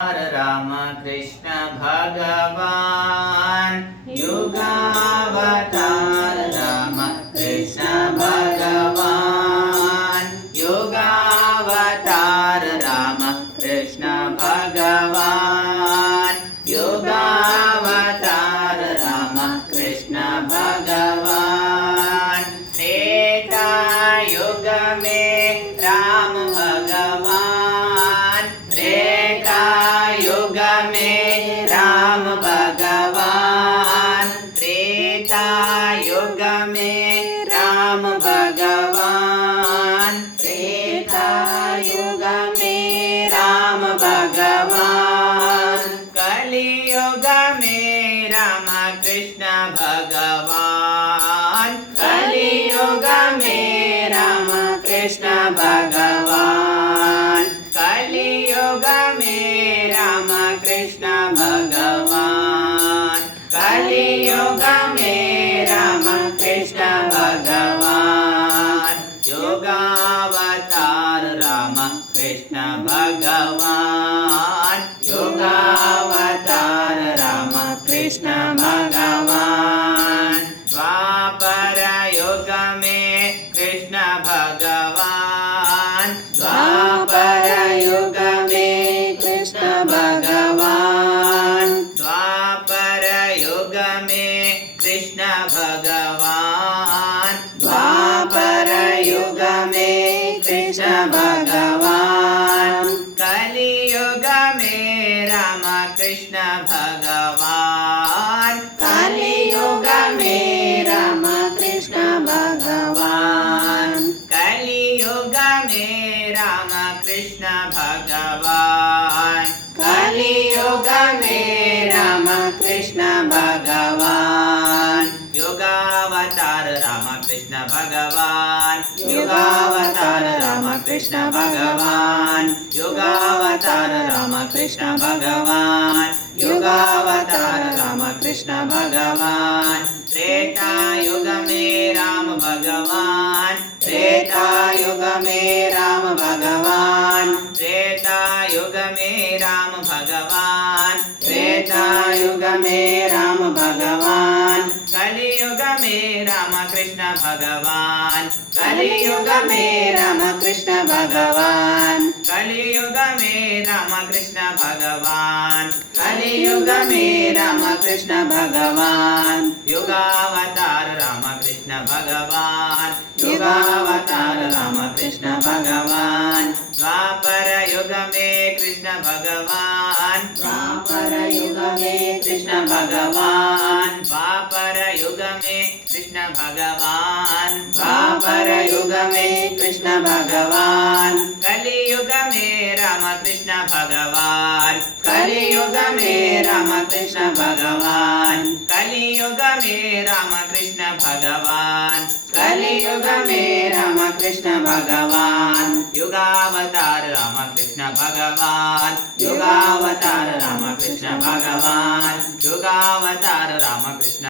राम कृष्ण भगवान युगावतार कलियुग में राम कृष्ण भगवान। कलियुग में राम कृष्ण भगवान। कलियुग में राम कृष्ण भगवान। कलियुग में राम कृष्ण भगवान। योगावतार राम कृष्ण भगवान। में कृष्ण भगवान। द्वापर युग में कृष्ण भगवान। कलियुग में राम कृष्ण भगवान। कलियुग में राम कृष्ण भगवान। कलियुग में राम कृष्ण भगवान। भगवान। योगावतार राम कृष्ण भगवान। योगावतार राम कृष्ण भगवान। योगावतार राम कृष्ण भगवान। त्रेता युग में राम भगवान। त्रेता युग में राम भगवान। त्रेता युग में राम भगवान। त्रेता युग में राम भगवान। में राम कृष्ण भगवान। कलियुग में राम कृष्ण भगवान। कलियुग में राम कृष्ण भगवान। कलियुग में राम कृष्ण भगवान। युगावतार राम कृष्ण भगवान। युगावतार राम कृष्ण भगवान। द्वापर युग में कृष्ण भगवान। द्वापर युग में कृष्ण भगवान। द्वापर युग में कृष्ण भगवान। द्वापर युग में कृष्ण भगवान। कलियुग में राम कृष्ण भगवान। कलियुग में राम कृष्ण भगवान। कलियुग में राम कृष्ण भगवान। कलियुग में राम कृष्ण भगवान युगावतार राम कृष्ण भगवान युगावतार राम कृष्ण भगवान युगावतार राम कृष्ण